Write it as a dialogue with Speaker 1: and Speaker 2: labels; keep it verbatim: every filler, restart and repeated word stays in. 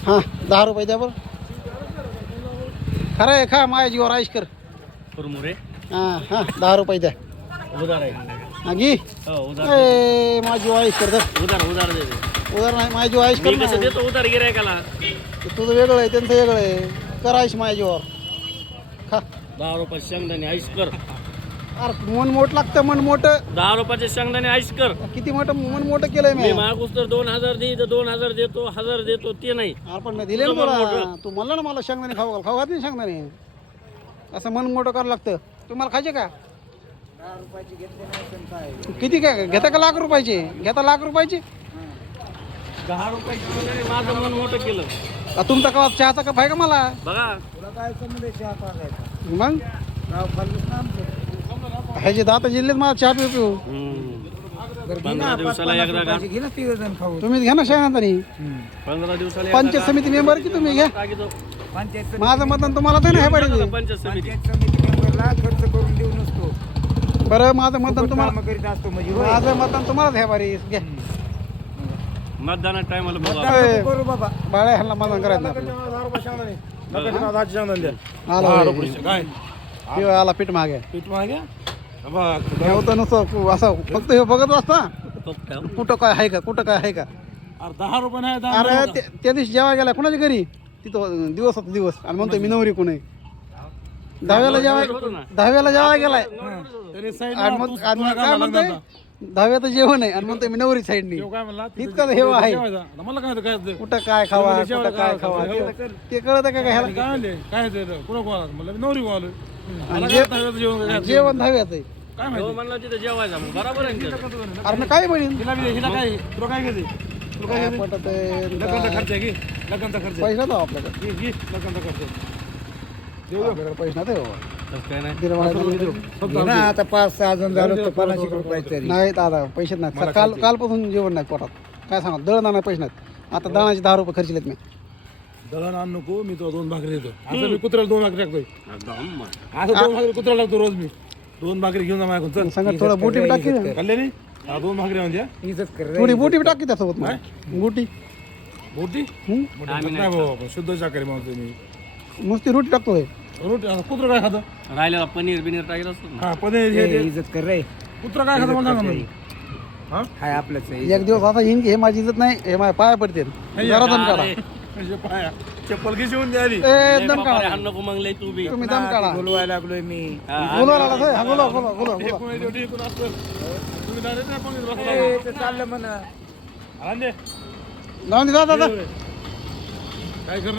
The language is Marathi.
Speaker 1: हां दहा रुपये द्या बरं. खरं आहे खा माझ्या जीवावर आईश कर.
Speaker 2: कुरमुरे
Speaker 1: हां हां दहा रुपये द्या.
Speaker 2: उधार आहे.
Speaker 1: हा घे.
Speaker 2: हो उधार
Speaker 1: ए माझी जीव आईश कर दर.
Speaker 2: उधार उधार दे दे.
Speaker 1: उधार नाही माझी जीव आईश कर
Speaker 2: मी
Speaker 1: ना.
Speaker 2: कसं देतो उधार गिरायकाला.
Speaker 1: तुझं वेगळं आहे त्यांचं वेगळं आहे. कर आईश माझ्या जीवावर खा.
Speaker 2: दहा रुपये शेंगदाणे आईस कर.
Speaker 1: अरे मन मोठ लागतं मन मोठं.
Speaker 2: दहा रुपयाचे शेंगदाणे आईस कर.
Speaker 1: किती मोठं मन मोठं केलंय
Speaker 2: मी
Speaker 1: मी.
Speaker 2: मागूस तर दोन हजार दे तर दोन हजार देतो हजार देतो ते नाही.
Speaker 1: अरे पण मी दिले ना
Speaker 2: तुझं मन
Speaker 1: तुला.
Speaker 2: मोठं.
Speaker 1: तू म्हणला ना मला शेंगदाणे खाऊ घाल. खाऊ घात नाही शेंगदाणे. असं मन मोठं करावं लागतं. तुम्हाला खायचे का किती काय घेता का लाख रुपयाचे घेता लाख रुपयाचे.
Speaker 2: दहा रुपये शेंगदाणे माझं मन मोठं केलं.
Speaker 1: आ, तुमचा कवा चहाचा कप आहे का मला
Speaker 2: बघा
Speaker 1: मग ह्याचे दात जिल्ह्यात मला चहा पिऊ पिऊ.
Speaker 2: पंधरा दिवसाला एकदा का
Speaker 1: तुम्ही घ्या ना शेंगदाणे.
Speaker 2: पंधरा दिवसाला
Speaker 1: पंचायत समिती मेंबर की तुम्ही घ्या. माझं मतदान तुम्हाला तर नाही पाहिजे.
Speaker 2: पंचायत समिती
Speaker 3: खर्च करून देऊ नसतो.
Speaker 1: बरं माझं मतदान तुम्हाला
Speaker 3: करीत असतो म्हणजे
Speaker 1: माझं मतदान तुम्हालाच आहे बारी घ्या.
Speaker 2: मतदानात टायमाला बघा.
Speaker 1: ए,
Speaker 3: करू बाबा.
Speaker 1: बाळ्या ह्यांना मतदान करायचं नाही आपलं. आला होय. हे आला पीठ मागे होतं नुसतं असं फक्त हे बघत असता कुठं काय आहे का कुठं काय आहे का.
Speaker 3: दहा रुपये नाही
Speaker 1: अरे ते- त्या दिवशी जेव्हा गेला कोणाच्या घरी तिथं दिवस होता दिवस आणि म्हणतोय मी नवरी कोण आहे. दहाव्याला जेव्हा दहाव्याला जेव्हा गेलाय आणि मग आणि मग काय म्हणतोय दहाव्याचं जेवण आहे आणि म्हणतोय मी नवरी साईडनी. इतकं हे आहे
Speaker 3: मला काय काय
Speaker 1: कुठं काय खावा कुठं काय खावा ते- ते कळत का काय ह्याला.
Speaker 3: काय काय कुणा कोणा म्हणलं नवरी कोण
Speaker 1: आणि जे- जेवण दहाव्याचं आहे.
Speaker 3: काय
Speaker 2: हो म्हणलं तिथं जेवायचा मग बरोबर आहे ना ते.
Speaker 1: अरे मग काय म्हणेन
Speaker 3: हिला हिला काय तुला काय घ्यायचे
Speaker 1: काय पटत आहे,
Speaker 3: लग्नाचा
Speaker 1: काय-
Speaker 3: खर्च आहे घे लग्नाचा खर्च आहे.
Speaker 1: पैसा दाव आपल्याकडे.
Speaker 3: घे घे लग्नाचा खर्च
Speaker 1: आपल्याकडे पैसा नाही हो.
Speaker 2: तसं काय नाही.
Speaker 1: दिलं मला-
Speaker 3: ना आता पाच सहा जण झालं तर पन्नास रुपये तरी
Speaker 1: नाही दादा पैसे नाहीत काल कालपासून जेवण नाही पोटात. काय सांगा दळण नाही पैसे नाहीत. आता दळणाचे दहा रुपये खर्चलेत मी.
Speaker 3: दळण आण नको मी तो दोन भाकरी देतो असं मी कुत्र्याला दोन भाकरी टाकतोय
Speaker 2: एकदम मस्त.
Speaker 3: असं दोन भाकरी कुत्र्याला लागतो रोज मी दोन भाकरी घेऊन जा माझ्याकडून चल
Speaker 1: सांगा थोडं बोटी टाकी ना.
Speaker 3: कल्याणी हा दोन भाकरी म्हणजे इज्जत कर
Speaker 1: थोडी बोटी बी टाकी त्यासोबत मग. बोटी
Speaker 3: मोठी
Speaker 1: हं?
Speaker 3: नाही बाबा शुद्ध शाकाहारी माणूस मी
Speaker 1: नुसती रोटी टाकतो हे.
Speaker 3: रोटी आता कुत्र काय खातं
Speaker 2: राहिलेला पनीर बिनीर टाकेल असतो ना.
Speaker 3: हा पनीर हे ते.
Speaker 4: इज्जत कर रे.
Speaker 3: कुत्र काय खातं मला सांगा ना.
Speaker 4: हाय आपलंच आहे.
Speaker 1: एक दिवस आता हिंग हे माझी इज्जत नाही हे माझ्या पाया पडते जरा दम काढा.
Speaker 2: अरे,
Speaker 3: म्हणजे पाया चप्पल घे शिवून द्याली
Speaker 1: ए
Speaker 2: लय
Speaker 1: दम
Speaker 2: बापा रे,
Speaker 1: काढा
Speaker 2: हाण नको मग लय तू बी.
Speaker 1: तुम्ही दम काढा.
Speaker 4: बोलवायला लागलोय मी.
Speaker 2: हा,
Speaker 1: बोलवा लागला होय. हा बोला बोला बोला बोला.
Speaker 3: कोणी ड्युटी कोण असतं तुम्ही डायरेक्ट नाही पण बसला
Speaker 4: ए, ते चाललं म्हणा.
Speaker 3: आनंदे
Speaker 1: जाऊन दे, जा जा जा.
Speaker 3: काय कर